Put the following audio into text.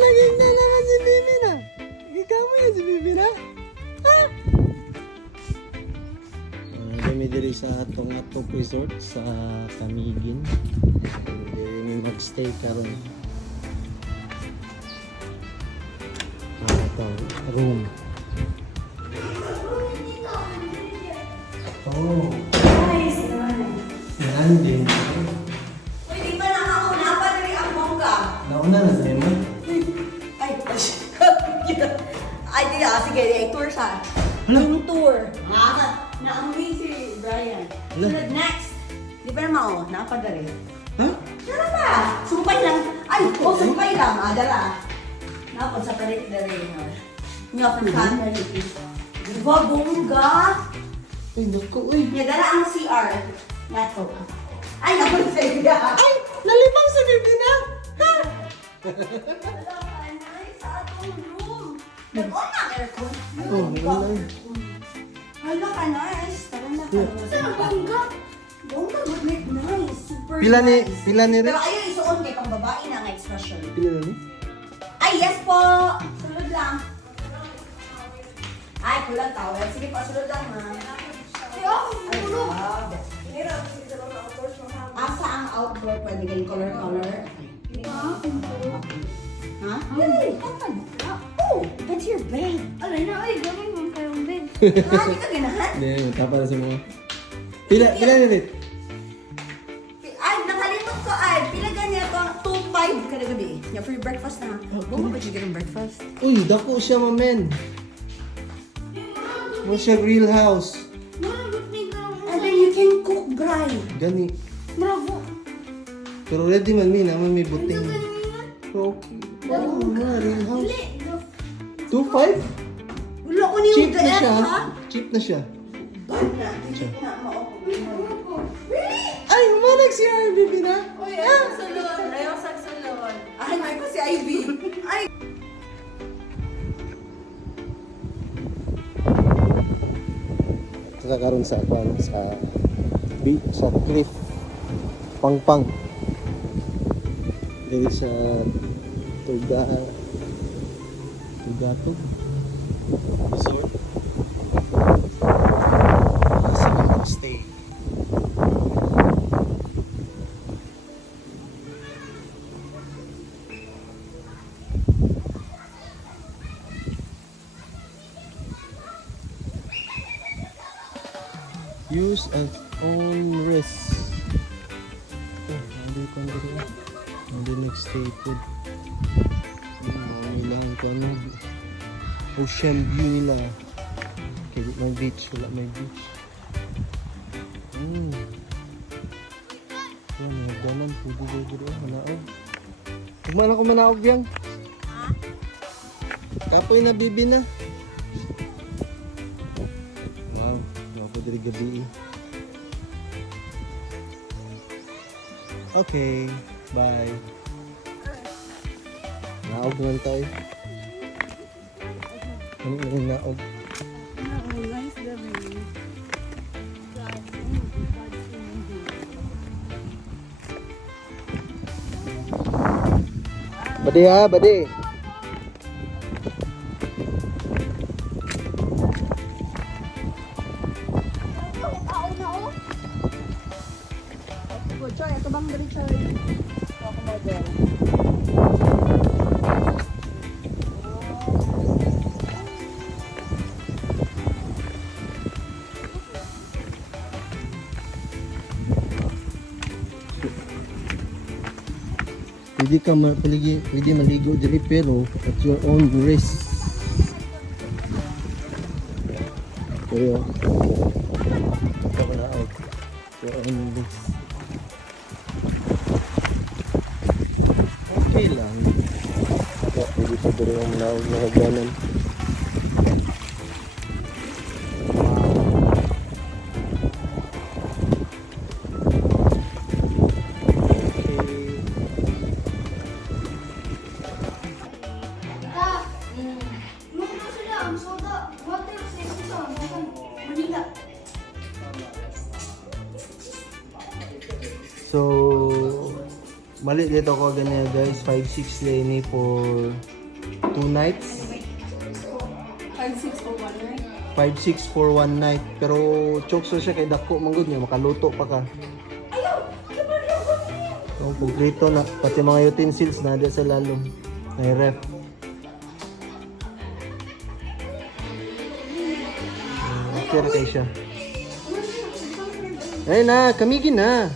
Naging na naman si Bibi na. Ikaw yan si Bibi na. Ha? Kami diri sa atong resort sa Camiguin. Diri mag-stay karon. Atong room. Oh. Nice. Landing. Uy, di ba nakauna pa diri ang bongga? Nauna na sa mo. Ay, ay, di sige, tour siya. Hala. Yung tour. Na-amaze si Brian. Hala. Sunod, next. Di ba naman, oh, napadari. Ha? Dala ba? Sumpay lang. Ay, oh, sumpay lang. Dala. Napod sa palit na rin. Nga from family. Di ba, bongga? Ay, naku, uy. Nga, dala ang CR. Nga to. Ay, napod sa iya. Ay, nalibang si Bibi na. Ha? Wala ka, nice sa atong room. Nag-on na aircon. Oh, wala. Hala ka, nice. Tara na ka. Saan bongga? Bongga, good night, nice. Super Pila ni nice. Rick? Pero ayaw isuon kay pang babae na nga expression. Pila ni? Ay, yes po. Sulod lang. Ay, kulang towel. Sige pa, sulod lang ha. Ay, God. Asa ang outdoor pwede kayong color-color? Ha? Hey, kapan? Oh, that's your bed. Alay na, ay, gawin mo kayong bed. Ah, di ka ganahan? Hindi, tapa na sa mga. Pila ni Rick? Ay, nakalimot ko ay. Pila ganyan ito? 2.5 kada gabi. Yeah, free breakfast na. Bumaba ba siya ganun breakfast? Uy, dako siya, mamen. Mo siya grill house. Maragot ni ka. And then you can cook dry. Gani. Bravo. Pero ready man mi, naman may buting. Ito ganyan. Okay. Oo nga, grill house. Dili. 2.5? Wala ko niyo Cheap na gaet, siya. ha? Cheap na siya. Bad na. Hindi ko na maupo. Really? Ay, humanag si Bibi na. Uy, ayaw sulod. Ayaw sa sulod. Ay, may ko si Ivy. Ay, Kakaroon sa kwan sa beach, sa cliff. Pangpang. Dili sa Tugatog Resort. Sa stay. Use at own risk. Hindi ko na. Hindi nag-stated. Nilang ko ano. Ocean view nila. Okay, may beach. Wala may beach. Yan, nagdanan. Pwede dito. Manaog. Huwag ako manaog yan. Kapoy na bibi na. Wow, wapo diri gabi. Okay, bye. Naog naman tayo. Ano yung naog? Nice gabi. Badi ha, badi. Choy, ito bang dali, Choy? Ako model. Pwede maligo diri pero at your own risk. Pero ito na out. Your own risk. Okay lang. Pwede pa diri ang naog na kaganan. So, mali dito ko ganyan guys. 5-6 lane for 2 nights. 5-6 for 1 night. 5-6 for 1 night. Pero chokso siya kay dako manggod niya. Makaluto pa ka. So, kumplito na. Pati mga utensils na sa lalong. May ref. Share kayo siya. Ayun na, kamigin na.